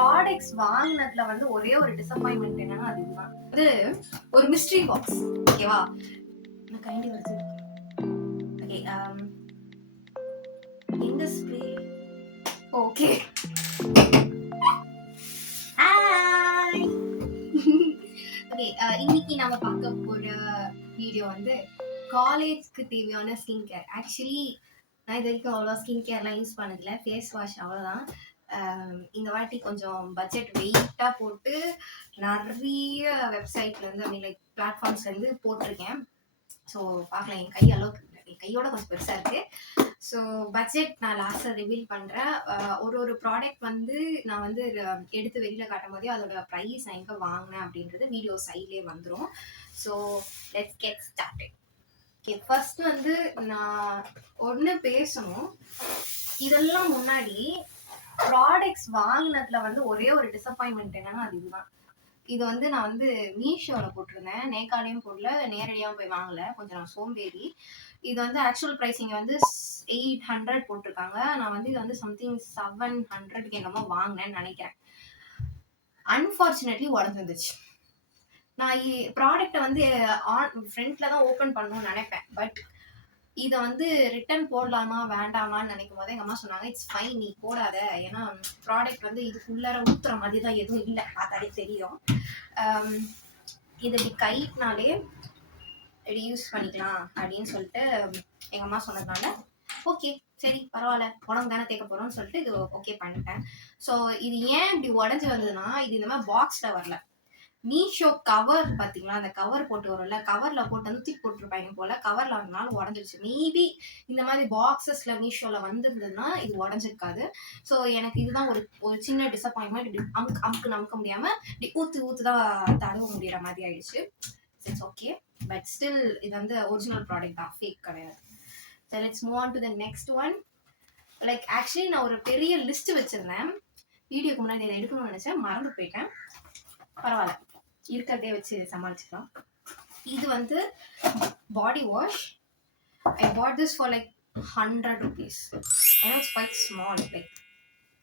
Products வாங்குனதுல வந்து ஒரே ஒரு டிசப்பாயின்மெண்ட் என்னன்னா அதுதான் அது ஒரு மிஸ்ட்ரி பாக்ஸ். ஓகேவா, நான் கைண்டி வருது. ஓகே, இந்த ஸ்ப்ரே. Okay, hi. ஓகே, இன்னைக்கு நம்ம பார்க்க போற வீடியோ வந்து காலேஜ்க்கு தேவையான ஸ்கின் கேர். ஆக்சுவலி நான் இது வரைக்கும் அவ்வளோ ஸ்கின் கேர்லாம் யூஸ் பண்ணதில்லை, ஃபேஸ் வாஷ் அவ்வளோதான். இந்த வாட்டி கொஞ்சம் பட்ஜெட் வெயிட்டாக போட்டு நிறைய வெப்சைட்லேருந்து ஐ மீன் லைக் பிளாட்ஃபார்ம்ஸ்லேருந்து போட்டிருக்கேன். ஸோ பார்க்கலாம், என் கை அளவுக்கு என் கையோட கொஞ்சம் பெருசாக இருக்குது. ஸோ பட்ஜெட் நான் லாஸ்ட்டாக ரிவீல் பண்ணுறேன். ஒரு ப்ராடக்ட் வந்து நான் வந்து எடுத்து வெளியில் காட்டும் போதே அதோட ப்ரைஸ் நான் எங்கே வாங்கினேன் அப்படின்றது வீடியோ சைட்லேயே வந்துடும். So let's get started. Okay, first வந்து நான் ஒன்று பேசணும். இதெல்லாம் முன்னாடி ப்ராடக்ட்ஸ் வாங்கினதுல வந்து ஒரே ஒரு டிசப்பாயின்மெண்ட் என்னன்னா அது இதுதான். இது வந்து நான் வந்து மீஷோவில் போட்டிருந்தேன், நேக்காலையும் போடல, நேரடியாகவும் போய் வாங்கலை, கொஞ்சம் நான் சோம்பேறி. இது வந்து ஆக்சுவல் ப்ரைஸ் இங்கே வந்து 800 போட்டிருக்காங்க. நான் வந்து இது வந்து சம்திங் 700 என்னமோ வாங்கினேன்னு நினைக்கிறேன். அன்ஃபார்ச்சுனேட்லி உடஞ்சிருந்துச்சு. நான் ப்ராடக்டை வந்து ஃப்ரண்ட்ல தான் ஓப்பன் பண்ணணும்னு நினைப்பேன். பட் இதை வந்து ரிட்டர்ன் போடலாமா வேண்டாமான்னு நினைக்கும் போது எங்கள் அம்மா சொன்னாங்க, இட்ஸ் ஃபைன், நீ போடாத, ஏன்னா ப்ராடக்ட் வந்து இதுக்குள்ளார ஊத்துற மாதிரி தான் எதுவும் இல்லை, பார்த்தாலே தெரியும். இது இப்படி கைட்னாலே இப்படி யூஸ் பண்ணிக்கலாம் அப்படின்னு சொல்லிட்டு எங்கள் அம்மா சொன்னதுனால ஓகே சரி பரவாயில்ல, உடம்பு தானே தேக்க போகிறோம்னு சொல்லிட்டு இது ஓகே பண்ணிட்டேன். ஸோ இது ஏன் இப்படி உடஞ்சி வந்ததுன்னா, இது இந்த மாதிரி பாக்ஸில் வரல, மீஷோ கவர் பார்த்தீங்களா, அந்த கவர் போட்டு வரும்ல, கவரில் போட்டு வந்து தூக்கி போட்டுருப்பாங்க போல், கவரில் வந்தனால உடஞ்சிருச்சு. மேபி இந்த மாதிரி பாக்ஸஸில் மீஷோவில் வந்திருந்ததுன்னா இது உடஞ்சிருக்காது. ஸோ எனக்கு இதுதான் ஒரு சின்ன டிசப்பாயின்மெண்ட். இப்படி அமுக்க முடியாமல் இப்படி ஊற்று தான் தடவ முடிகிற மாதிரி ஆயிடுச்சு. இட்ஸ் ஓகே, பட் ஸ்டில் இது வந்து ஒரிஜினல் ப்ராடக்ட் தான், ஃபேக் கிடையாது. So let's move on to the next one. Like actually நான் ஒரு பெரிய லிஸ்ட் வச்சுருந்தேன், வீடியோக்கு முன்னாடி இதை எடுக்கணும்னு நினச்சேன், மறந்து போயிட்டேன். பரவாயில்ல, இருக்கிறதே வச்சு சமாளிச்சுக்கலாம். இது வந்து body wash. I bought this for like 100 rupees. I know it's quite small, like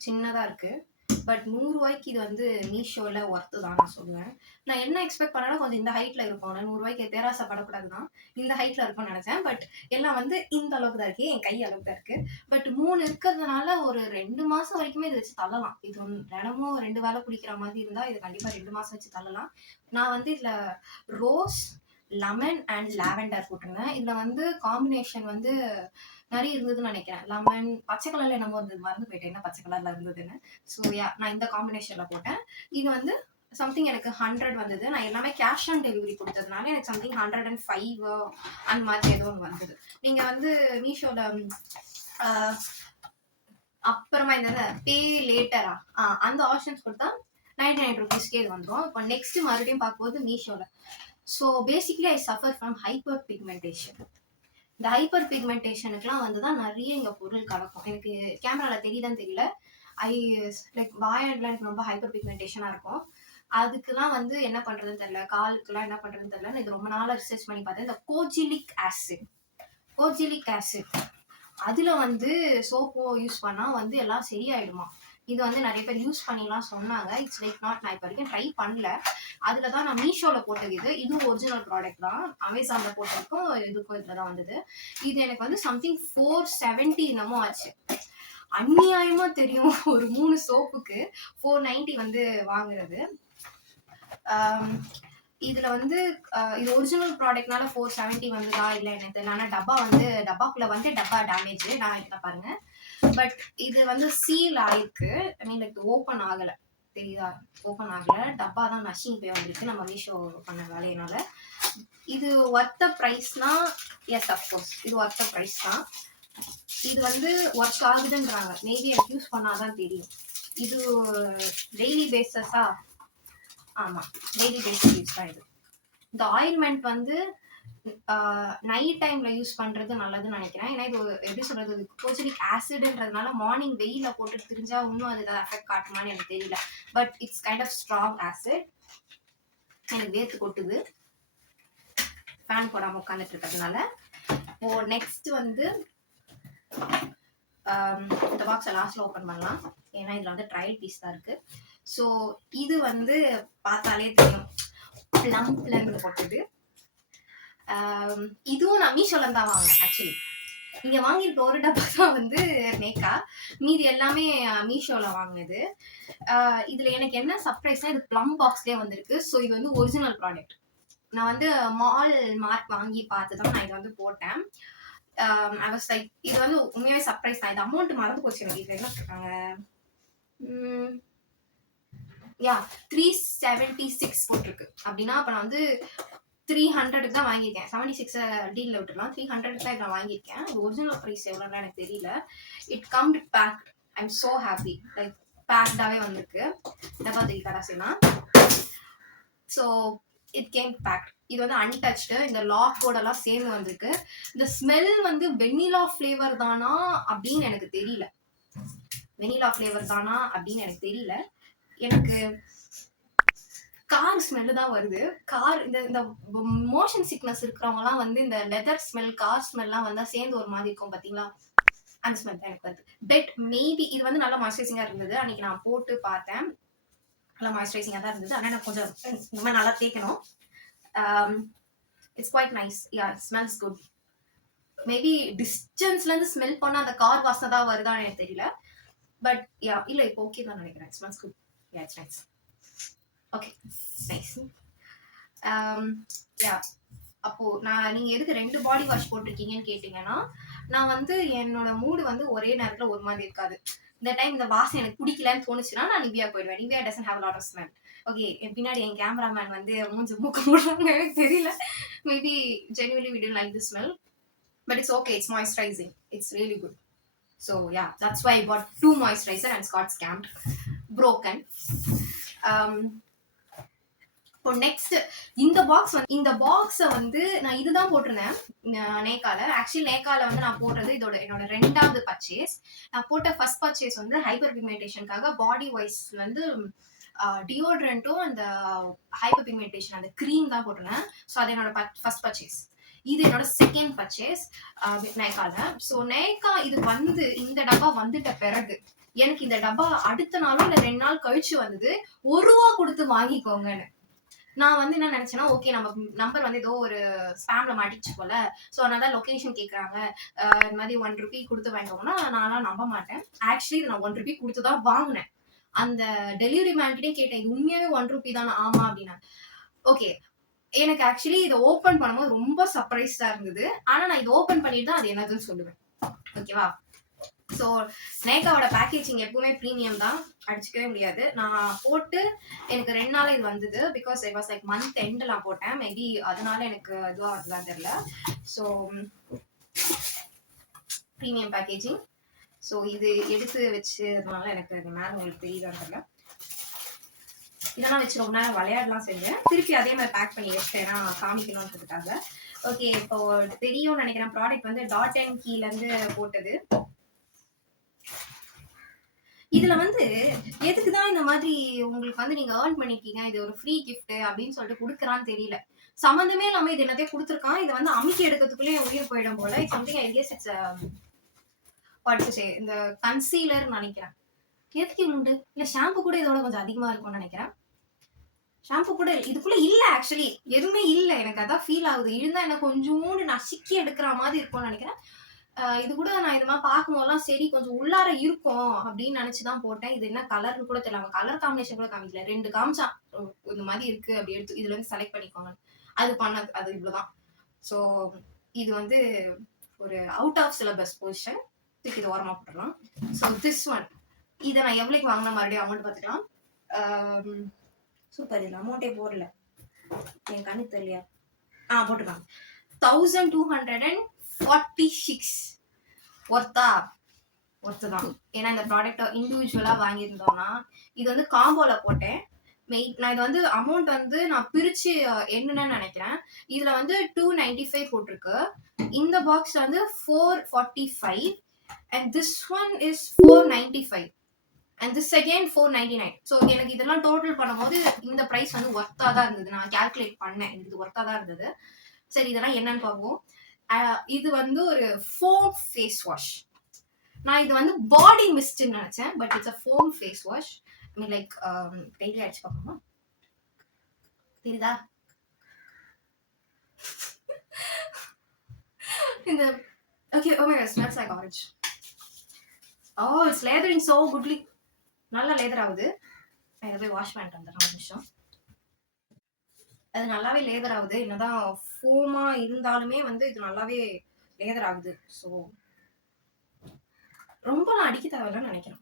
சின்னதாக இருக்குது, பட் 100 ரூபாய்க்கு இது வந்து மீஷோவில் ஒர்த்து தான் நான் சொல்லுவேன். நான் என்ன எக்ஸ்பெக்ட் பண்ணேன்னா கொஞ்சம் இந்த ஹைட்டில் இருக்கும், 100 ரூபாய்க்கு பேராசைப்படக்கூடாது தான், இந்த ஹைட்டில் இருக்கும்னு நினச்சேன். பட் எல்லாம் வந்து இந்த அளவுக்கு தான் இருக்குது, என் கை அளவுக்கு தான் இருக்குது. பட் 3 இருக்கிறதுனால ஒரு 2 மாதம் வரைக்குமே இதை வச்சு தள்ளலாம். இது தினமும் 2 வேலை குடிக்கிற மாதிரி இருந்தால் இது கண்டிப்பாக 2 மாதம் வச்சு தள்ளலாம். நான் வந்து இதில் ரோஸ், லெமன் அண்ட் லாவெண்டர் போட்டிருந்தேன். இதில் வந்து காம்பினேஷன் வந்து நிறைய இருந்ததுன்னு நினைக்கிறேன். லெமன், பச்சை கலரில் என்னமோ இருந்தது, மறந்து போயிட்டேன் என்ன பச்சை கலரில் இருந்ததுன்னு. ஸோ யா, நான் இந்த காம்பினேஷனில் போட்டேன். இது வந்து சம்திங் எனக்கு 100 வந்தது. நான் எல்லாமே கேஷ் ஆன் டெலிவரி கொடுத்ததுனால எனக்கு சம்திங் 105 அந்த மாதிரி ஏதோ ஒன்று வந்தது. நீங்கள் வந்து மீஷோவில் அப்புறமா இந்த பே லேட்டரா அந்த ஆப்ஷன்ஸ் கொடுத்தா 99 rupeesக்கே இது வந்துடும். இப்போ நெக்ஸ்ட் மறுபடியும் பார்க்கும்போது மீஷோவில். So basically I suffer from hyper pigmentation. இந்த ஹைப்பர் பிக்மெண்டேஷனுக்குலாம் வந்து தான் நிறைய இங்கே பொருள் கிடக்கும். எனக்கு கேமராவில் தெரியுதான்னு தெரியல, லைக் வாயடில் எனக்கு ரொம்ப ஹைப்பர் பிக்மெண்டேஷனாக இருக்கும். அதுக்கெல்லாம் வந்து என்ன பண்ணுறதுன்னு தெரியல, காலுக்கெல்லாம் என்ன பண்ணுறதுன்னு தெரியல. இது ரொம்ப நாளாக ரிசர்ச் பண்ணி பார்த்தேன். இந்த கோஜிலிக் ஆசிட் அதில் வந்து சோப்போ யூஸ் பண்ணால் வந்து எல்லாம் சரியாயிடுமா. இது வந்து நிறைய பேர் யூஸ் பண்ணிலாம் சொன்னாங்க. இட்ஸ் லைக் நாட், நான் இப்போ வரைக்கும் ட்ரை பண்ணல. அதில் தான் நான் மீஷோவில் போட்டது. இதுவும் ஒரிஜினல் ப்ராடக்ட் தான், அமேசானில் போட்டதுக்கும் இதுக்கும் இதில் தான் வந்தது. இது எனக்கு வந்து சம்திங் 470 என்னமோ ஆச்சு. அநியாயமாக தெரியும், ஒரு 3 சோப்புக்கு 490 வந்து வாங்குறது. இதில் வந்து இது ஒரிஜினல் ப்ராடக்ட்னால 470 வந்ததா இல்லை எனக்கு தெரியல. ஆனால் டப்பாக்குள்ளே வந்து டப்பா டேமேஜ், நான் இதில் பாருங்கள். பட் இது வந்து சீல் ஆயிருக்கு, ஐ மீன் லைக் ஓப்பன் ஆகலை, தெரியுதா, ஓப்பன் ஆகலை, டப்பா தான் நஷிங் போய் வந்துருக்கு நம்ம மீஷோ பண்ண வேலையினால. இது ஒர்த்த ப்ரைஸ்னா எஸ் அஃப்கோர்ஸ் இது ஒர்த்த ப்ரைஸ் தான். இது வந்து ஒர்க் ஆகுதுன்றாங்க, மேபி எனக்கு யூஸ் பண்ணாதான் தெரியும். இது டெய்லி பேஸஸா, ஆமாம் டெய்லி பேஸஸ் யூஸ் தான். இது இந்த ஆயில்மெண்ட் வந்து நைட் டைம்ல யூஸ் பண்றது நல்லதுன்னு நினைக்கிறேன். ஏன்னா இது எப்படி சொல்றது, கோஜிலிக் ஆசிட்ன்றதுனால மார்னிங் வெயில போட்டு தெரிஞ்சா இன்னும் அது எஃபெக்ட் காட்டுமான்னு எனக்கு தெரியல. But it's kind of strong acid. எனக்கு வேர்த்து கொட்டுது ஃபேன் போடாம உட்காந்துட்டு இருக்கிறதுனால. நெக்ஸ்ட் வந்து இந்த பாக்ஸை லாஸ்ட்ல ஓப்பன் பண்ணலாம், ஏன்னா இதுல வந்து ட்ரையல் பீஸ் தான் இருக்கு. ஸோ இது வந்து பார்த்தாலே தெரியும் பிளம்ப்ல போட்டது. இதுவும் நான் மீஷோல தான் வாங்கினேன். ஆக்சுவலி இங்க வாங்கியிருக்க ஒரு டப்பா தான் வந்து நேக்கா, மீதி எல்லாமே மீஷோல வாங்கினது. இதுல எனக்கு என்ன சர்ப்ரைஸ்னா இது ப்ளம் பாக்ஸ்லயே வந்திருக்கு. ஸோ இது வந்து ஒரிஜினல் ப்ராடக்ட். நான் வந்து மால் மார்க் வாங்கி பார்த்து தான் நான் இதை வந்து போட்டேன். ஐ வாஸ் லைக் இது வந்து உண்மையாவே சர்ப்ரைஸ் தான். இது அமௌண்ட் மறந்து போச்சு எனக்கு. இதுல என்ன இருக்காங்க, யா 376 போட்டிருக்கு. அப்படின்னா அப்ப நான் வந்து 300 தான் வாங்கியிருக்கேன். 76 டீல்ல விட்டுலாம் 300 தான் நான் வாங்கியிருக்கேன். இது ஒரிஜினல் ப்ரைஸ் எவ்வளோன்னு எனக்கு தெரியல. It comed back. I am so happy. Like பேக்டாவே வந்திருக்கு. டப்பா தூக்கி கடாசினா. So it came packed. இது வந்து அன்டச்டு. இந்த லாக் கோடெல்லாம் சேர்ந்து வந்திருக்கு. இந்த ஸ்மெல் வந்து வெனிலா ஃப்ளேவர் தானா அப்படின்னு எனக்கு தெரியல. வெனிலா ஃப்ளேவர் தானா அப்படின்னு எனக்கு தெரியல. எனக்கு கார் ஸ்மெல்லு தான் வருது. கார் இந்த மோஷன் சிக்னஸ் இருக்கிறவங்கலாம் வந்து இந்த லெதர் ஸ்மெல், கார் ஸ்மெல்லாம் வந்தா சேர்ந்து ஒரு மாதிரி இருக்கும் பாத்தீங்களா, அந்த ஸ்மெல் தான் எனக்கு வருது. பட் மேபி இது வந்து நல்லா மாய்ஸ்சரைசிங்கா இருந்தது. அன்னைக்கு நான் போட்டு பார்த்தேன், நல்லா மாய்ஸ்சரைசிங்கா தான் இருந்தது. ஆனால் எனக்கு கொஞ்சம் இந்த மாதிரி நல்லா தேய்க்கணும். It's quite nice. Yeah, smells good. Maybe டிஸ்டன்ஸ்ல இருந்து ஸ்மெல் பண்ணா அந்த கார் வாசனை தான் வருதான்னு எனக்கு தெரியல. பட் யா, இல்ல இப்போ ஓகே தான் நினைக்கிறேன். Smells good. Yeah, it's nice. Okay, nice. Yeah, அப்போ நீங்க எதுக்கு 2 பாடி வாஷ் போட்டிருக்கீங்கன்னு கேட்டீங்கன்னா, நான் வந்து என்னோட மூடு வந்து ஒரே நேரத்துல ஒரு மாதிரி இருக்காது. இந்த டைம் இந்த வாசம் எனக்கு பிடிக்கலன்னு தோணுச்சுன்னா நான் நிவியா போயிடுவேன். Nivea doesn't have lot of smell. Okay, பின்னாடி என் கேமராமேன் வந்து மூஞ்சி மூக்க போடுறாங்க, எனக்கு தெரியல. Maybe genuinely we don't like the smell, but it's okay. It's moisturising. It's really good. So yeah, that's why I bought 2 moisturizer and got scammed, broken. இப்போ next இந்த பாக்ஸை வந்து நான் இதுதான் போட்டிருந்தேன் நேக்கால. ஆக்சுவலி நேக்கால வந்து நான் போடுறது என்னோட 2வது பர்ச்சேஸ். நான் போட்ட ஃபர்ஸ்ட் பர்ச்சேஸ் வந்து ஹைப்பர் பிக்மெண்டேஷனுக்காக பாடி வைஸ் வந்து டியோட்ரண்ட்டும் அந்த ஹைப்பர் பிக்மெண்டேஷன் அந்த க்ரீம் தான் போட்டிருந்தேன். ஸோ அது என்னோட ஃபர்ஸ்ட் பர்ச்சேஸ். இது என்னோட செகண்ட் பர்ச்சேஸ் நேக்கால. ஸோ நேக்கா இது வந்து இந்த டப்பா வந்துட்ட பிறகு எனக்கு இந்த டப்பா அடுத்த நாளும் இல்லை 2 நாள் கழிச்சு வந்தது. ₹1 கொடுத்து வாங்கிக்கோங்கன்னு. நான் வந்து என்ன நினைச்சேன்னா, ஓகே நம்ம நம்பர் வந்து ஏதோ ஒரு ஸ்பேம்ல மாட்டிச்சு போல, ஸோ அதனால லொகேஷன் கேட்குறாங்க, இந்த மாதிரி ₹1 கொடுத்து வாங்கிக்கோங்கன்னா நான்லாம் நம்ப மாட்டேன். ஆக்சுவலி நான் ₹1 கொடுத்து தான் வாங்கினேன். அந்த டெலிவரி மேன்கிட்டே கேட்டேன், இது உண்மையாவே ₹1 தானே? ஆமா அப்படின்னா. ஓகே, எனக்கு ஆக்சுவலி இதை ஓப்பன் பண்ணும்போது ரொம்ப சர்ப்ரைஸா இருந்தது. ஆனா நான் இதை ஓப்பன் பண்ணிட்டு தான் அது என்னதுன்னு சொல்லுவேன். ஓகேவா? ஸோ நேக்காவோட பேக்கேஜிங் எப்பவுமே ப்ரீமியம் தான், அடிச்சுக்கவே முடியாது. நான் போட்டு எனக்கு 2 நாள் இது வந்தது. Because I was like month end நான் போட்டேன். மேபி அதனால எனக்கு இதுவும் அதுதான் தெரியல. So premium packaging. ஸோ இது எடுத்து வச்சதுனால எனக்கு அது மேலே உங்களுக்கு தெரியுதான்னு தெரியல. இதெல்லாம் வச்சு ரொம்ப நேரம் விளையாடலாம் செஞ்சேன். திருப்பி அதே மாதிரி பேக் பண்ணி வச்சேன் காமிக்கணுன்றதுக்காக. ஓகே, இப்போ தெரியும்னு நினைக்கிறேன். ப்ராடக்ட் வந்து டாட் அண்ட் கீல இருந்து போட்டது. இதுல வந்து எதுக்குதான் இந்த மாதிரி உங்களுக்கு வந்து நீங்க ஏர்ன் பண்ணிருக்கீங்க, இது ஒரு ஃப்ரீ கிஃப்ட் அப்படின்னு சொல்லிட்டு கொடுக்குறான்னு தெரியல. சம்பந்தமே இல்லாம இது என்னத்தையும் கொடுத்துருக்கான். இதை வந்து அமுக்கி எடுக்கிறதுக்குள்ளேயே உயிர் போயிடும் போல. It's something I guess it's what to say, இந்த கன்சீலர் நினைக்கிறேன். எதுக்கு உண்டு இல்ல ஷாம்பு கூட இதோட கொஞ்சம் அதிகமா இருக்கும்னு நினைக்கிறேன். ஷாம்பு கூட இதுக்குள்ள இல்ல, ஆக்சுவலி எதுவுமே இல்ல. எனக்கு அதான் ஃபீல் ஆகுது. இருந்தா என்ன கொஞ்சோண்டு நசுக்கி எடுக்கிற மாதிரி இருக்கும்னு நினைக்கிறேன். இது கூட நான் இது மாதிரி பார்க்கும்போதெல்லாம் சரி கொஞ்சம் உள்ளார இருக்கும் அப்படின்னு நினைச்சுதான் போட்டேன். இது என்ன கலர்னு கூட தெரியல. கலர் காம்பினேஷன் கூட காமிக்கல. 2 காமிச்சா இந்த மாதிரி இருக்கு அப்படி எடுத்து இதுல இருந்து செலக்ட் பண்ணிக்கோங்க. அது பண்ணது அது இவ்வளவுதான். ஸோ இது வந்து ஒரு அவுட் ஆஃப் சிலபஸ் பொசிஷன். இதுக்கு இது ஓரமா போட்டுடலாம். ஸோ திஸ் ஒன் இதை நான் எவ்வளோக்கு வாங்கின மறுபடியும் அமௌண்ட் பார்த்துக்கலாம். சூப்பர், இதில் அமௌண்ட்டே போடல, என் கண்ணு தெரியலையா? போட்டுக்கலாம். 1246 ஒர்த்து தான். ஏன்னா இந்த ப்ராடக்ட் இண்டிவிஜுவலா வாங்கியிருந்தோம்னா, இது வந்து காம்போல போட்டேன். நான் இது வந்து அமௌண்ட் வந்து நான் பிரிச்சு என்னன்னு நினைக்கிறேன். இதுல வந்து 295 போட்டிருக்கு. இந்த பாக்ஸ் வந்து 445 and this one is 495 and this again 499. So எனக்கு இதெல்லாம் டோட்டல் பண்ணும்போது இந்த ப்ரைஸ் வந்து ஒர்த்தா தான் இருந்தது. நான் கால்குலேட் பண்ணேன், இது ஒர்த்தா தான் இருந்தது. சரி, இதெல்லாம் என்னன்னு பார்ப்போம். இது வந்து ஒரு ஃபோம் ஃபேஸ் வாஷ். நான் இது வந்து பாடி மிஸ்ட்னு நினைச்சேன், but it's a foam face wash. I mean like daily அடிச்சு பார்க்கணுமா? தெரியுதா? இந்த okay, oh my god, smells like orange. Oh, it's lathering so goodly. நல்லா லேதர் ஆகுது. நான் இதை போய் வாஷ் பண்ணிட்டு வந்துடுறேன் ஒரு நிமிஷம். அது நல்லாவே லேதர் ஆகுது. என்னதான் ஃபோமா இருந்தாலுமே வந்து இது நல்லாவே லேதர் ஆகுது. ஸோ ரொம்ப நான் அடிக்க தேவையில்லைன்னு நினைக்கிறேன்.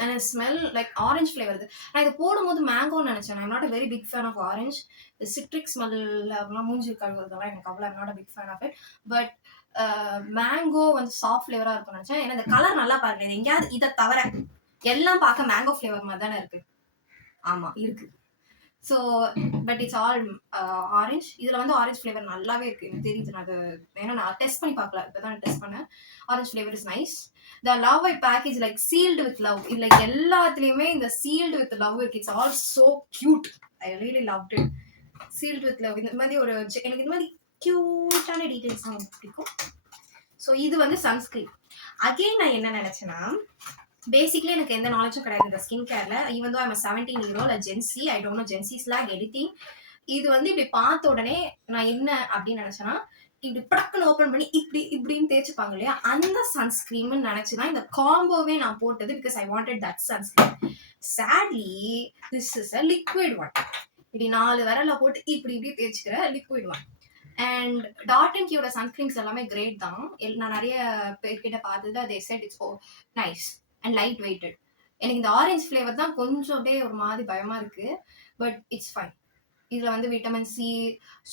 And it smell like orange flavour. நான் இது போடும்போது மேங்கோன்னு நினைச்சேன். I'm not a very big fan of orange. Citric smell அப்படிலாம் மூஞ்சி கழுவுறதெல்லாம் எனக்கு அவ்வளோ I'm not a big fan of it. But mango வந்து சாஃப்ட் ஃப்ளேவரா இருக்கும்னு நினைச்சேன். ஏன்னா இந்த கலர் நல்லா பாருங்க. இது எங்கேயாவது இதை தவிர எல்லாம் பார்க்க மேங்கோ ஃப்ளேவர் மாதிரி தானே இருக்கு. ஆமா இருக்கு. So but it's all orange. இதில் வந்து ஆரஞ்ச் ஃப்ளேவர் நல்லாவே இருக்கு. எனக்கு தெரியுது. நான் அது ஏன்னா நான் டெஸ்ட் பண்ணி பார்க்கல, இப்போ தான் டெஸ்ட் பண்ணேன். Orange flavour is nice. The love I package like sealed with love. இது லைக் எல்லாத்துலேயுமே இந்த சீல்டு வித் லவ் இருக்கு. It's all so cute. I really loved it. Sealed with love இந்த மாதிரி ஒரு எனக்கு இந்த மாதிரி கியூட்டான டீட்டெயில்ஸ் தான் பிடிக்கும். ஸோ இது வந்து சன்ஸ்கிரீன். அகெயின் நான் என்ன நினைச்சேன்னா, பேசிக்லி எனக்கு எந்த நாலேஜும் கிடையாது இந்த ஸ்கின் கேர்ல. Even though I'm 17-year-old gen Z, I don't know gen Z's lock editing. இது வந்து இப்படி பார்த்த உடனே நான் என்ன அப்படின்னு நினைச்சேன்னா, இப்படி படக்குன்னு ஓப்பன் பண்ணி இப்படி இப்படின்னு தேய்ச்சிப்பாங்க இல்லையா, அந்த சன்ஸ்கிரீம்னு நினைச்சுதான் இந்த காம்போவே நான் போட்டது. Because I wanted that sunscreen. Sadly this is a liquid one. இப்படி 4 விரல போட்டு இப்படி இப்படி தேய்ச்சிக்கிற liquid one. And dot and கியோட சன்ஸ்கிரீம்ஸ் எல்லாமே கிரேட் தான். நான் நிறைய பேர்கிட்ட பார்த்தது அதே set it's oh nice and light weighted. எனக்கு இந்த ஆரஞ்ச் ஃப்ளேவர் தான் கொஞ்சம் அப்படியே ஒரு மாதிரி பயமா இருக்கு. But it's fine. இதுல வந்து vitamin C,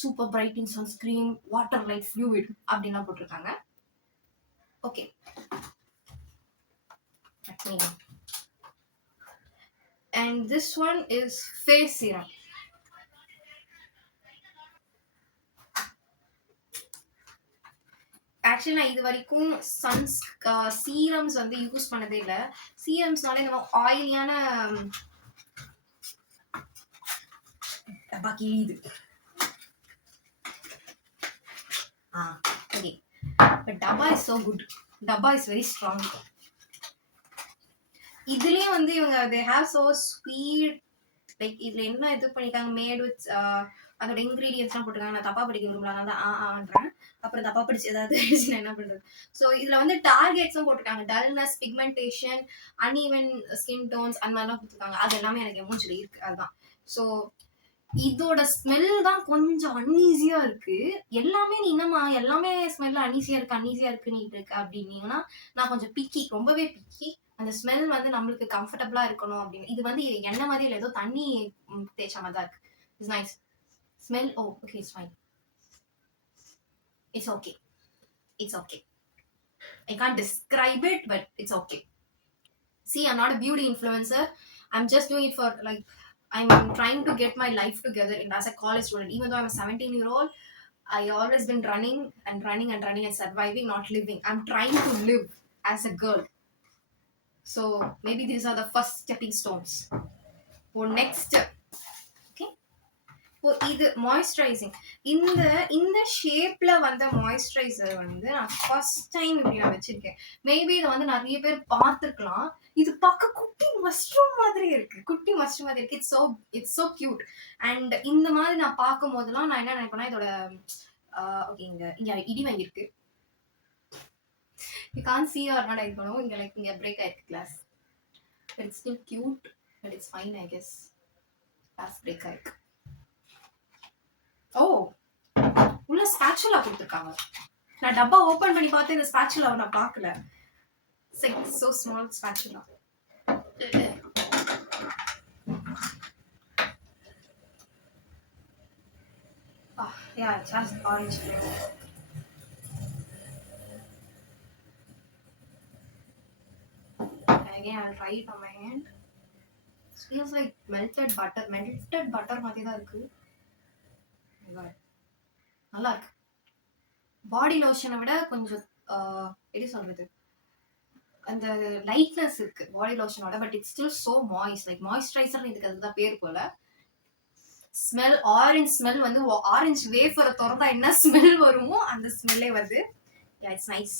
super brightening sunscreen, water light fluid அப்படின்லாம் போட்டிருக்காங்க. Okay, and this one is face serum. Actually நான் இது வரைக்கும் சீரம்ஸ் வந்து யூஸ் பண்ணதே இல்லை. சீரம்ஸ்னால இந்த மாதிரி ஆயிலியான பாக்கி இது ஓகே. பட் டப்பா இஸ் சோ குட். டப்பா இஸ் வெரி ஸ்ட்ராங். இதுலயே வந்து இவங்க they have so sweet like இதுல என்ன இது பண்ணிருக்காங்க, மேட் வித் அதோட இன்கிரீடியன்ஸ்லாம் போட்டிருக்காங்க. நான் தப்பா படிக்க விரும்பலாம், நான் தான் ஆன்றேன். அப்புறம் தப்பா படிச்சு ஏதாவது நான் என்ன பண்றது. ஸோ இதுல வந்து டார்கெட்ஸும் போட்டிருக்காங்க. Dullness, pigmentation, uneven skin don'ts அந்த மாதிரிலாம் கொடுத்துருக்காங்க. அது எல்லாமே எனக்கு எமோஜில இருக்கு. அதுதான். ஸோ இதோட ஸ்மெல் தான் கொஞ்சம் அன்ஈஸியா இருக்கு. எல்லாமே நீ என்னமா எல்லாமே ஸ்மெல் அன்ஈஸியா இருக்கு நீ இருக்கு அப்படின்னீங்கன்னா நான் கொஞ்சம் பிக்கி, ரொம்பவே பிக்கி. அந்த ஸ்மெல் வந்து நம்மளுக்கு கம்ஃபர்டபுளா இருக்கணும் அப்படின்னு. இது வந்து எண்ணெய் மாதிரி இல்லை, ஏதோ தண்ணி தேய்ச்ச மாதிரி தான் இருக்கு. It's nice smell. Oh okay, it's fine. It's okay. It's okay. I can't describe it, but it's okay. See, I'm not a beauty influencer. I'm just doing it for like I'm trying to get my life together. And as a college student, even though I'm a 17-year-old, I always been running and surviving, not living. I'm trying to live as a girl. So maybe these are the first stepping stones for next. Okay. இது moisturising. இந்த ஷேப்ல வந்த moisturiser வந்து நான் first time இப்படி நான் வச்சிருக்கேன். Maybe இதை வந்து நிறைய பேர் பார்த்துருக்கலாம். இது பார்க்க குட்டி மஷ்ரூம் மாதிரி இருக்கு. It's so cute. அண்ட் இந்த மாதிரி நான் பார்க்கும் போதெல்லாம் நான் என்ன நினைப்பேன்னா, இதோட ஓகே இங்க இடி வாங்கியிருக்கு. You can't see or not, I don't know. இங்க break ஆயிருக்கு glass. But it's still cute, but it's fine, I guess. Glass break ஆயிருக்கு. ஓ, உள்ள ஸ்பாச்சுலா கொடுத்துருக்காங்க. நான் டப்பா ஓபன் பண்ணி பார்த்தேன், இந்த ஸ்பாச்சுலாவை நான் பார்க்கல. So small spatula. Yeah, it has orange flavor. Again, I'll try it on my hand. It feels like melted butter மாதிரி தான் இருக்கு. நல்லா இருக்கு. பாடி லோஷனை விட கொஞ்சம் எப்படி சொல்றது, அந்த லைட்னஸ் இருக்கு பாடி லோஷனோட. But it's still so moist, like moisturiser இதுக்கு அதுதான் பேர் போல. ஸ்மெல் ஆரஞ்ச் ஸ்மெல் வந்து ஆரஞ்சு வேஃபரை திறந்தா என்ன ஸ்மெல் வருமோ அந்த ஸ்மெல்லே வருது. Yeah, it's nice.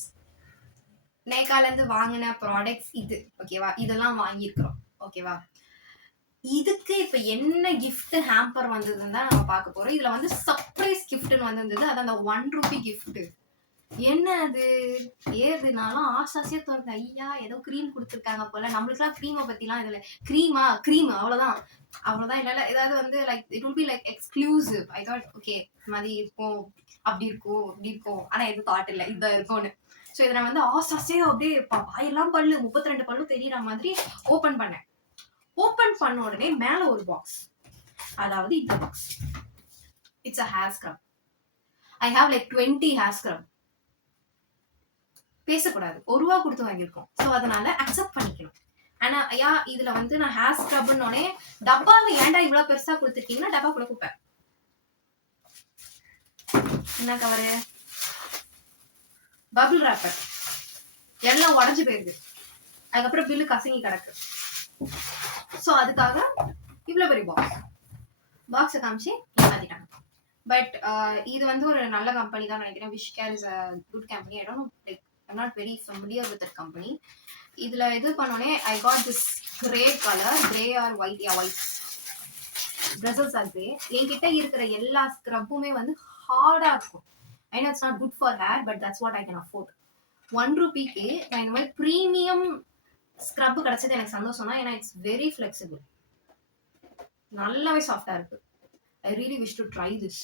நேகால இருந்து வாங்கின ப்ராடக்ட்ஸ் இது ஓகேவா, இதெல்லாம் வாங்கியிருக்கிறோம் ஓகேவா. இதுக்கு இப்ப என்ன கிஃப்ட் ஹேம்பர் வந்ததுன்னு தான் நம்ம பார்க்க போறோம். இதுல வந்து சர்ப்ரைஸ் கிஃப்ட்னு வந்திருந்தது. அது அந்த 1 ரூபி கிஃப்ட். என்ன அது ஏதுனாலும் ஆசாசியா தோணுது. ஐயா ஏதோ க்ரீம் கொடுத்துருக்காங்க போல. நம்மளுக்குலாம் க்ரீமை பத்திலாம் இதுல க்ரீம் அவ்வளவுதான் அவ்வளவுதான். இல்ல ஏதாவது வந்து like it will be like exclusive. I thought okay மாதிரி இருக்கும், அப்படி இருக்கும் இப்படி இருக்கும், ஆனா எதுவும் தாட் இல்லை இதான் இருக்கும்னு. ஸோ இதை நான் வந்து ஆசாசியா அப்படியே வாயெல்லாம் பல்லு 32 பல்லு தெரியற மாதிரி ஓபன் பண்ணேன். ஓபன் பண்ண உடனே மேல ஒரு பாக்ஸ், அதாவது இந்த box. It's a hair scrub. I have like 20 hair scrub. பேசக்கூடாது, ₹1 கொடுத்து வாங்கியிருக்கோம். ஸோ அதனால அக்செப்ட் பண்ணிக்கணும். ஆனா ஐயா இதுல வந்து நான் ஹேர் ஸ்க்ரப்னோடனே டப்பாவை ஏன்டா இவ்வளவு பெருசா கொடுத்துருக்கீங்கன்னா டப்பா கூட குப்பேன். என்ன கவரு, பபிள் ராப்பர் எல்லாம் உடஞ்சு போயிருது. அதுக்கப்புறம் பில்லு கசங்கி கிடக்கு. ஸோ அதுக்காக இவ்வளவு பெரிய பாக்ஸை காமிச்சு ஏமாத்திட்டாங்க. பட் இது வந்து ஒரு நல்ல கம்பெனி தான் நினைக்கிறேன். Wishcare is a good company. I don't know, like I'm not very familiar with that company. இதுல இது பண்ணோடனே I got this grey colour, grey or white, white bristles or grey. என்கிட்ட இருக்கிற எல்லா ஸ்க்ரப்புமே வந்து ஹார்டா இருக்கும். I know it's not good for hair, but that's what I can afford. 1 ரூபிக்கு நான் இந்த மாதிரி ப்ரீமியம் ஸ்க்ரப் கிடைச்சது எனக்கு சந்தோஷம் தான். ஏன்னா இட்ஸ் வெரி ஃபிளெக்சிபிள், நல்லாவே சாஃப்டா இருக்கு. I really wish to try this.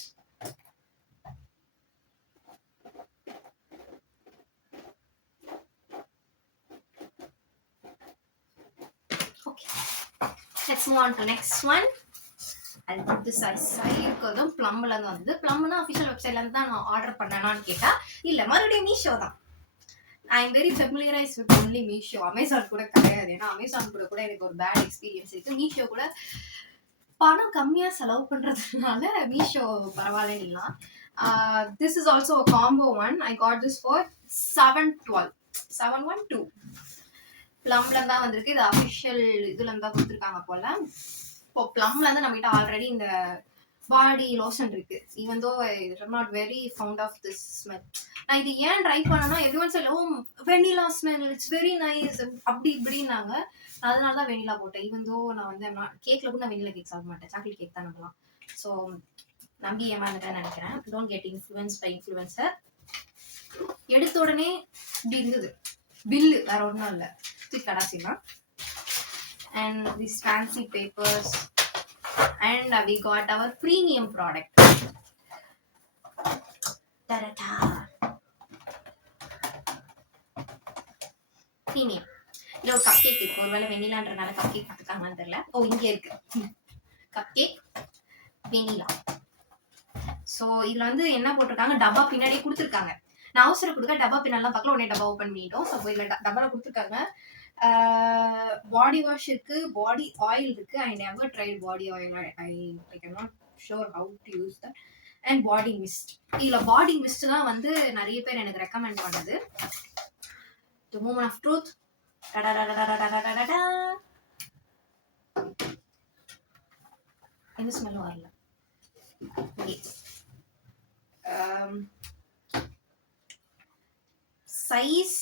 Okay, let's move on to next one. I'll put this aside. இருக்கிறதும் Plumல இருந்து வந்து. Plumனா அஃபிஷியல் வெப்சைட்ல இருந்து தான் நான் ஆர்டர் பண்ணேனான்னு கேட்டா இல்ல, மறுபடியும் மீஷோ தான். I am very familiarise with only Meesho. Amazon கூட கிடையாது. ஏன்னா அமேசான் கூட எனக்கு ஒரு பேட் எக்ஸ்பீரியன்ஸ் இருக்கு. மீஷோ கூட பணம் கம்மியா செலவு பண்றதுனால Meesho பரவாயில்லைலாம். This is also a combo one. I got this for 712. Plumல தான் வந்திருக்கு. இது அஃபிஷியல் இதுல இருந்து தான் கொடுத்துருக்காங்க போல. இப்போ Plumல இருந்து நம்ம கிட்ட ஆல்ரெடி இந்த பாடி லோஷன் இருக்கு. Even though I am not very fond of this smell. நான் இது ஏன் ட்ரை பண்ணனா everyone said oh vanilla smell, it's very nice அப்படி இப்படினாங்க. அதனால தான் வெனிலா போட்டேன். ஈவன் தோ நான் வந்து கேக்ல கூட நான் வெனிலா கேக் சாப்பிட மாட்டேன். சாக்லேட் கேக் தான் நம்பலாம். ஸோ நம்பி ஏமாந்துட்டேன்னு நினைக்கிறேன். Don't get influence by influencer. எடுத்த உடனே இப்படி இருந்தது. பில்லு வேற ஒன்றும் இல்லை, கடாசிலாம். And these fancy papers, and we got our premium product. Ta-da-da. Premium. இது ஒரு கப் கேக் இருக்கு. ஒருவேளை வெனிலான்றனால கப் கேக் கொடுத்துருக்காங்கன்னு தெரியல. ஓ இங்க இருக்கு கப் கேக் வெனிலா. ஸோ இதுல வந்து என்ன போட்டிருக்காங்க, டப்பா பின்னாடியே கொடுத்துருக்காங்க. நான் அவசரம் கொடுக்க டப்பா பின்னாலாம் பார்க்கல, உடனே டப்பா ஓப்பன் பண்ணிட்டோம். ஸோ இதுல டப்பால கொடுத்துருக்காங்க. பாடி வாஷ் இருக்கு, பாடி ஆயில் இருக்கு. I never tried body oil. I can not sure how to use that. And body mist. இதுல பாடி மிஸ்ட் தான் வந்து நிறைய பேர் எனக்கு ரெக்கமெண்ட் பண்ணது. The moment of truth. எந்த ஸ்மெல்லும் வரல. Size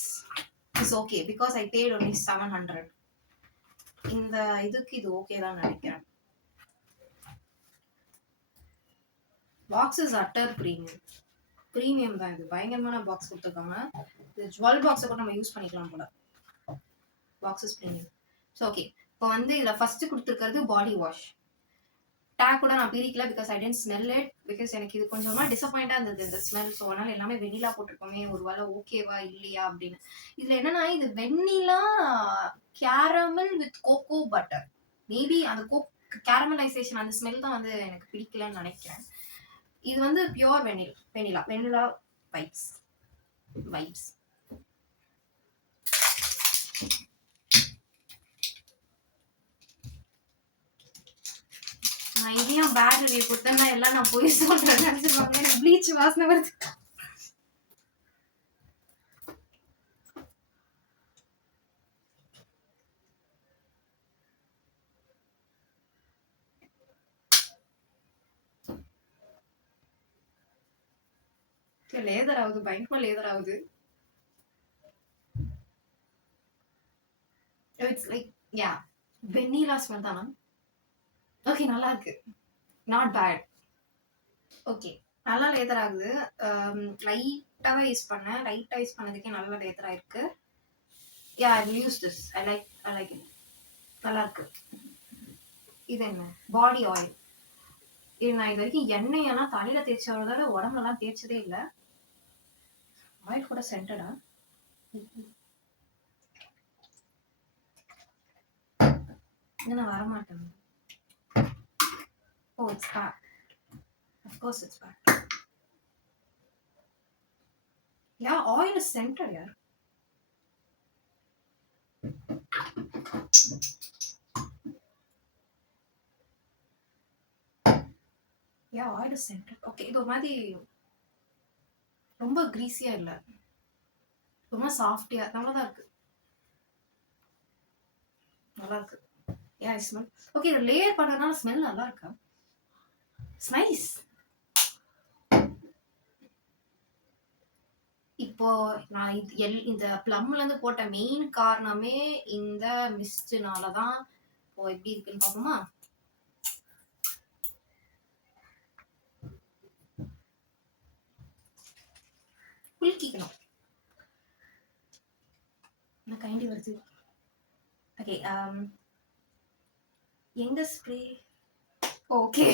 is okay because I paid only 700. இந்த இதுக்கு இது ஓகே தான் நினைக்கிறேன். பாக்ஸ் இஸ் அட்டர் பிரீமியம் தான். இது பயங்கரமான பாக்ஸ் கொடுத்துருக்காங்க. இது ஜுவல் பாக்ஸை கூட நம்ம யூஸ் பண்ணிக்கலாம் போல. Box is premium. So okay, இப்போ வந்து இதில் ஃபர்ஸ்ட் கொடுத்துருக்கிறது பாடி வாஷ். டேக் கூட நான் பிரிக்கல because I tend smell it. Because எனக்கு இது கொஞ்சமா டிசப்பாயிண்டா இருந்தது இந்த ஸ்மெல். ஸோ அதனால எல்லாமே வெண்ணிலா போட்டிருக்கோமே, ஒரு வேளை ஓகேவா இல்லையா அப்படின்னு. இதுல என்னன்னா இது vanilla caramel with cocoa butter. Maybe அந்த கேரமலைசேஷன் அந்த ஸ்மெல் தான் வந்து எனக்கு பிடிக்கலன்னு நினைக்கிறேன். இது வந்து பியோர் வெண்ணிலா வைப்ஸ். நான் இதையும் பேட் ரிவ்யூ கொடுத்தேன்னா எல்லாம் நான் போய் சொல்றேன் நினைச்சிருவாங்க. எனக்கு ப்ளீச் வாசனை வருது. லேதர் ஆகுது, பயங்கரமா லேதர் ஆகுது. It's like yeah vanilla smell தானா? ஓகே, நல்லா இருக்கு. Not bad. ஓகே, நல்லா லேதர் ஆகுது. லைட்டா தான் யூஸ் பண்ணேன். லைட்டா யூஸ் பண்ணதுக்கே நல்லா லேதர் ஆயிருக்கு. Yeah I will use this. I like it. நல்லா இருக்கு. இது என்ன? Body oil. இது நான் இது வரைக்கும் எண்ணெயெல்லாம் தலையில தேய்ச்சதோட உடம்புலாம் தேய்ச்சதே இல்லை. ஆயில் கூட சென்டடா? நான் வரமாட்டேன். Oh it's back. Of course it's back. Yeah oil is scented யார். Yeah oil is scented. Okay, இது ஒரு மாதிரி ரொம்ப கிரீஸியா இல்லை, ரொம்ப சாஃப்டியா நல்லாதான் இருக்கு. நல்லா இருக்கு. யா ஸ்மெல் ஓகே. இது லேயர் பண்ணனால ஸ்மெல் நல்லா இருக்கா? It's nice. இப்போ நான் இந்த பிளம்ல இருந்து போட்ட மெயின் காரணமே இந்த மிஸ்ட்னால தான். இப்போ எப்படி இருக்குன்னு பாப்போமா? குளிக்கணும். என்ன கைண்டி வருது. ஓகே, எங்க spray? Okay,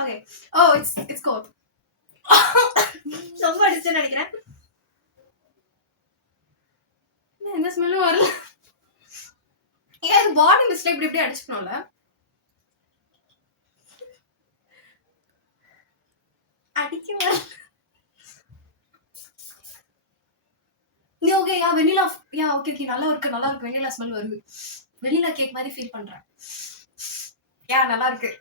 okay. Oh it's cold. ரொம்ப அடிச்சுன்னு நினைக்கிறேன். எந்த ஸ்மெல்லும் வரல. ஏன் பாடி மிஸ்ட்ல இப்படி அடிச்சுக்கணும்ல? அடிக்க வரல. நீ ஓகே. யா வெனிலா. யா ஓகே ஓகே, நல்லா இருக்கு. வெனிலா ஸ்மெல் வருது. வெனிலா கேக் மாதிரி ஃபீல் பண்றேன். யா நல்லா இருக்கு.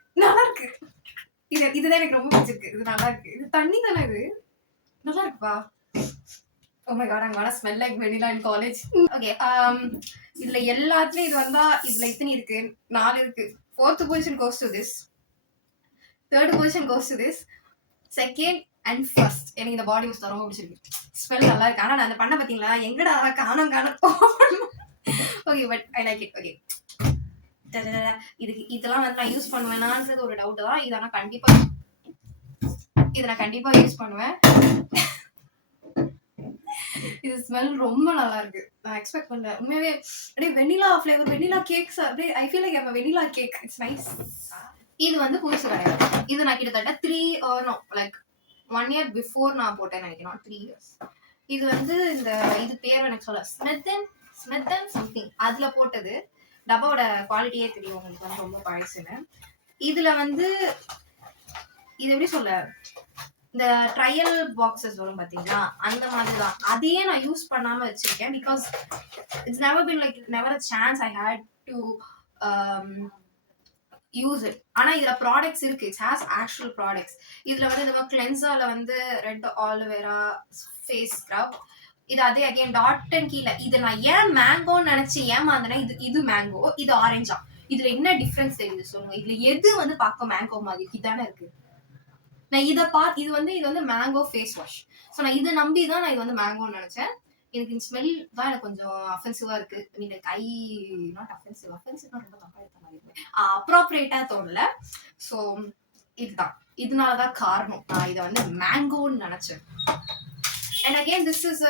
இதுதான் எனக்கு ரொம்ப பிடிச்சிருக்கு. இது நல்லா இருக்கு. இது தண்ணி தானே? இது நல்லா இருக்குப்பா. Oh my god, I'm gonna smell like vanilla in college. Okay, இதுல எல்லாத்துலயும் இது வந்தா இதுல இத்தனை இருக்கு, 4 இருக்கு. 4th position goes to this, 3rd position goes to this, 2nd and 1st. எனக்கு இந்த பாடி மிஸ்ட் ரொம்ப பிடிச்சிருக்கு. ஸ்மெல் நல்லா இருக்கு. ஆனா நான் அந்த பண்ண பாத்தீங்களா, எங்கடா காணோம். Okay but I like it. Okay, இதெல்லாம் வந்து நான் யூஸ் பண்ணுவேனான்றது ஒரு டவுட் தான். இதை நான் கண்டிப்பா யூஸ் பண்ணுவேன். இது ஸ்மெல் ரொம்ப நல்லா இருக்கு. நான் எக்ஸ்பெக்ட் பண்ணல உண்மையாவே. அப்படியே வெனிலா ஃப்ளேவர், வெனிலா கேக்ஸ். அப்படியே I feel like I vanilla cake. It's nice. இது வந்து புதுசு கிடையாது. இது நான் கிட்டத்தட்ட 1 year பிஃபோர் நான் போட்டேன் நினைக்கிறேன். 3 years. இது வந்து இது பேர் எனக்கு சொல்ல, ஸ்மித் அண்ட் சம்திங், அதுல போட்டது. டப்பாவோட குவாலிட்டியே தெரியும் உங்களுக்கு வந்து ரொம்ப பழசுன்னு. இதுல வந்து இது எப்படி சொல்ல, இந்த ட்ரையல் பாக்ஸஸ் வரும் பாத்தீங்களா, அந்த மாதிரி தான். அதையே நான் யூஸ் பண்ணாம வச்சிருக்கேன். Because it's never a chance I had to use it. ஆனா இதுல ப்ராடக்ட்ஸ் இருக்கு. It's has actual products. இதுல வந்து இந்த கிளென்சர்ல வந்து ரெட் ஆலோவேரா ஃபேஸ் ஸ்க்ரப். இது அதே அகைன் டாட் அண்ட் கீழே. இது நான் ஏன் மேங்கோன்னு நினைச்சு ஏமாந்தேன்னா, இது மேங்கோ, இது ஆரஞ்சா. இதுல என்ன டிஃபரன்ஸ் தெரியுது சொல்லுங்க? இதுல எது வந்து பார்க்க மேங்கோ மாதிரி இதானே இருக்கு. நான் இது வந்து மேங்கோ ஃபேஸ் வாஷ். ஸோ நான் இதை நம்பி தான் நான் இது வந்து மேங்கோன்னு நினைச்சேன். எனக்கு இந்த ஸ்மெல் தான் எனக்கு கொஞ்சம் அஃபென்சிவா இருக்கு. மீன் நாட் அஃபென்சிவ் ரொம்ப தப்பா இருக்க மாதிரி இருக்கு. அப்ராப்ரியேட்டா தோணல. ஸோ இதுதான், இதனாலதான் காரணம் நான் இதை வந்து மேங்கோன்னு நினைச்சேன். அண்ட் அகேன் திஸ் இஸ்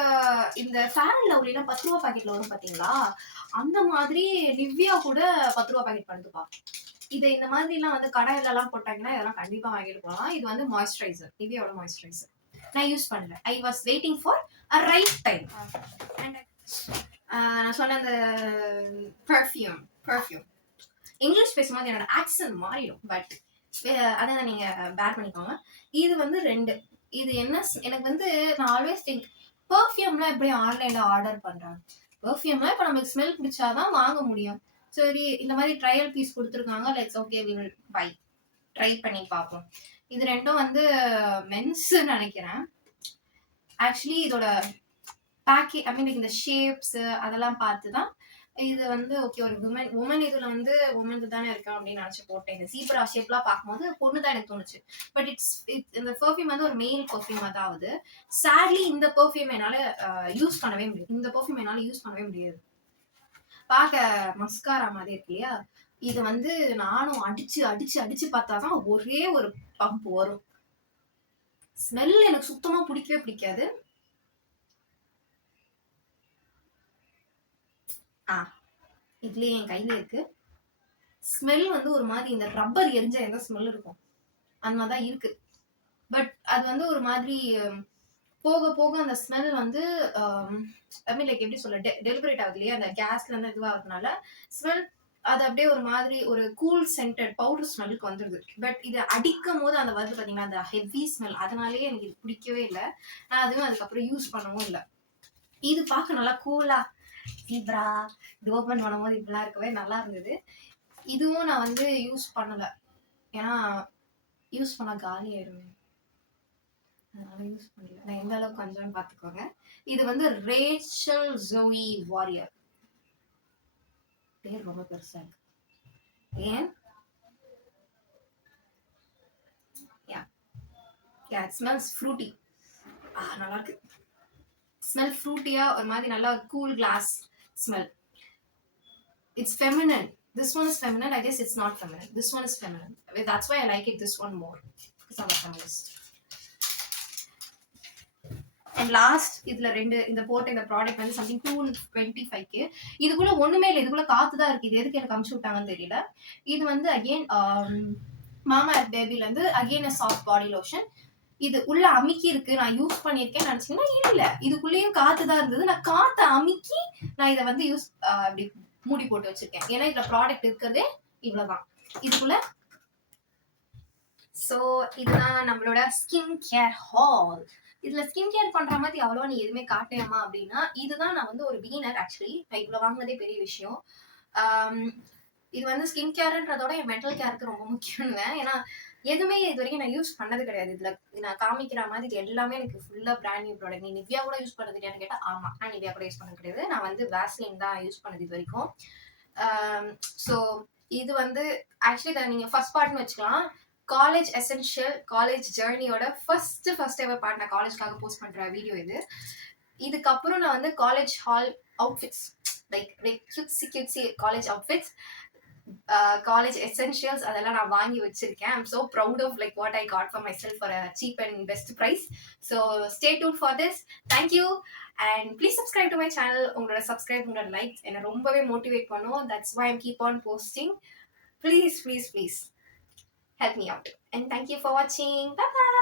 இந்த ஃபேர் அண்ட் லவ்லினா 10 ரூபா பாக்கெட்ல வரும் பாத்தீங்களா, அந்த மாதிரி நிவ்யா கூட 10 ரூபா பாக்கெட் பண்ணுதுப்பா. இதை இந்த மாதிரி எல்லாம் வந்து கடையில எல்லாம் போட்டாங்கன்னா இதெல்லாம் கண்டிப்பா வாங்கிட்டு போகலாம். இது வந்து மாய்ஸ்சரைசர், நிவ்யாவோட மாய்ஸ்சரைசர். நான் யூஸ் பண்ணல. I was waiting for a right time. நான் சொன்ன அந்த பர்ஃப்யூம் இங்கிலீஷ் பேசும்போது என்னோட ஆக்சன்ட் மாறிடும். பட் அதை நீங்க பேர் பண்ணிக்கோங்க. இது வந்து 2. இது என்ன, எனக்கு வந்து நான் ஆல்வேஸ் திங்க் பர்ஃப்யூம்லாம் எப்படி ஆன்லைன்ல ஆர்டர் பண்றாங்க. பர்ஃப்யூம்லாம் இப்போ நமக்கு ஸ்மெல் பிடிச்சாதான் வாங்க முடியும். சரி, இந்த மாதிரி ட்ரையல் பீஸ் கொடுத்துருக்காங்க. Let's okay we will buy, try பண்ணி பார்ப்போம். இது 2ம் வந்து மென்ஸ் நினைக்கிறேன். ஆக்சுவலி இதோட இந்த ஷேப்ஸ் அதெல்லாம் பார்த்து தான் இது வந்து ஓகே ஒரு உமன் இதுல வந்து உமன் தானே இருக்கா அப்படின்னு நினைச்சு போட்டேன். இந்த ஜீப்ரா ஷேப்லாம் பார்க்கும்போது பொண்ணு தான் எனக்கு தோணுச்சு. பட் இந்த பெர்ஃப்யூம் வந்து ஒரு மெயில் பெர்ஃப்யூமா தான் ஆகுது. சேட்லி இந்த பெர்ஃப்யூம் என்னால யூஸ் பண்ணவே முடியாது. இந்த பெர்ஃப்யூம் என்னால யூஸ் பண்ணவே முடியாது. பார்க்க மஸ்காரா மாதிரி இருக்கு இல்லையா? இது வந்து நானும் அடிச்சு அடிச்சு அடிச்சு பார்த்தாதான் ஒரே ஒரு பம்ப் வரும். ஸ்மெல் எனக்கு சுத்தமா பிடிக்கவே பிடிக்காது. இதுலயே என் கையில இருக்கு. ஸ்மெல் வந்து ஒரு மாதிரி இந்த ரப்பர் எரிஞ்ச எந்த ஸ்மெல் இருக்கும் அந்த மாதிரிதான் இருக்கு. பட் அது வந்து ஒரு மாதிரி போக போக அந்த ஸ்மெல் வந்து ஐ மீன் லைக் எப்படி சொல்ல டெலிபரேட் ஆகுது இல்லையா? அந்த கேஸ்ல இருந்து இதுவாகிறதுனால ஸ்மெல் அது அப்படியே ஒரு மாதிரி ஒரு கூல் சென்டட் பவுடர் ஸ்மெல்லுக்கு வந்துருது. பட் இதை அடிக்கும் போது அந்த வருது பாத்தீங்கன்னா அந்த ஹெவி ஸ்மெல், அதனாலேயே எனக்கு இது பிடிக்கவே இல்லை. நான் அதுவும் அதுக்கப்புறம் யூஸ் பண்ணவும் இல்லை. இது பார்க்க நல்லா கூலா ஜீப்ரா இது ஓபன் பண்ணும்போது இப்படிலாம் இருக்கவே நல்லா இருந்தது. இதுவும் நான் வந்து யூஸ் பண்ணல, ஏன்னா யூஸ் பண்ண காலி ஆயிடுவேன், அதனால யூஸ் பண்ணல. நான் எந்த அளவுக்கு கொஞ்சம் பார்த்துக்கோங்க. இது வந்து ரேச்சல் ஜோயி வாரியர், பேர் ரொம்ப பெருசா இருக்கு. ஏன் it smells fruity. நல்லா இருக்கு. ஸ்மெல் ஃப்ரூட்டியா ஒரு மாதிரி நல்லா cool class smell. It's feminine. This one is feminine. I guess it's not feminine. This one is feminine. That's why I like it this one more because I'm a feminist. And last இதுல ரெண்டு இந்த போட்ட இந்த product வந்து something 225K. இதுக்குள்ள ஒண்ணுமே இல்லை, இதுக்குள்ள காத்து தான் இருக்கு. இது எதுக்கு எனக்கு அமுச்சு விட்டாங்கன்னு தெரியல. இது வந்து அகெயின் மாமா எர்த் பேபில இருந்து அகெயின் சாஃப்ட் பாடி லோஷன். இது உள்ள அமுக்கி இருக்கு, நான் யூஸ் பண்ணிருக்கேன் நினைச்சீங்கன்னா இல்ல, இதுக்குள்ளேயும் காத்து தான் இருந்தது. நான் காத்தை அமுக்கி நான் இதை வந்து யூஸ் அப்படி மூடி போட்டு வச்சிருக்கேன். ஏன்னா இதுல ப்ராடக்ட் இருக்கிறதே இவ்வளவுதான் இதுக்குள்ள. சோ இதுதான் நம்மளோட ஸ்கின் கேர் ஹால். இதுல ஸ்கின் கேர் பண்ற மாதிரி அவ்வளோ நீ எதுவுமே காட்டேமா அப்படின்னா, இதுதான் நான் வந்து ஒரு பிகினர். ஆக்சுவலி நான் இவ்வளவு வாங்கினதே பெரிய விஷயம். இது வந்து ஸ்கின் கேர்ன்றதோட என் மென்டல் கேருக்கு ரொம்ப முக்கியம்னுவேன். ஏன்னா எதுவுமே இது வரைக்கும் நான் யூஸ் பண்ணது கிடையாது. இதுல நான் காமிக்கிற மாதிரி இது எல்லாமே எனக்கு ஃபுல்லா பிராண்ட் நியூ ப்ராடக்ட். நீ நிவ்யா கூட யூஸ் பண்ணது இல்லையான்னு கேட்டா ஆமா, நான் நிவ்யா கூட யூஸ் பண்ணது கிடையாது. நான் வந்து வேஸ்லின் தான் யூஸ் பண்ணது இது வரைக்கும். ஸோ இது வந்து ஆக்சுவலி நீங்க ஃபர்ஸ்ட் பார்ட்னு வச்சுக்கலாம். காலேஜ் எசென்ஷியல் காலேஜ் ஜேர்னியோட ஃபர்ஸ்ட் எவர் பார்ட் நான் காலேஜ்க்காக போஸ்ட் பண்ற வீடியோ இது. இதுக்கப்புறம் நான் வந்து college hall outfits like cutesy college outfits, college essentials அதெல்லாம் நான் வாங்கி வச்சிருக்கேன். I'm so proud of like what I got for myself for a cheap and best price. So stay tuned for this. Thank you and please subscribe to my channel. உங்களோட subscribe, உங்களோட likes என்னை ரொம்பவே motivate பண்ணும். That's why I'm keep on posting. Please please please help me out and thank you for watching. Bye bye.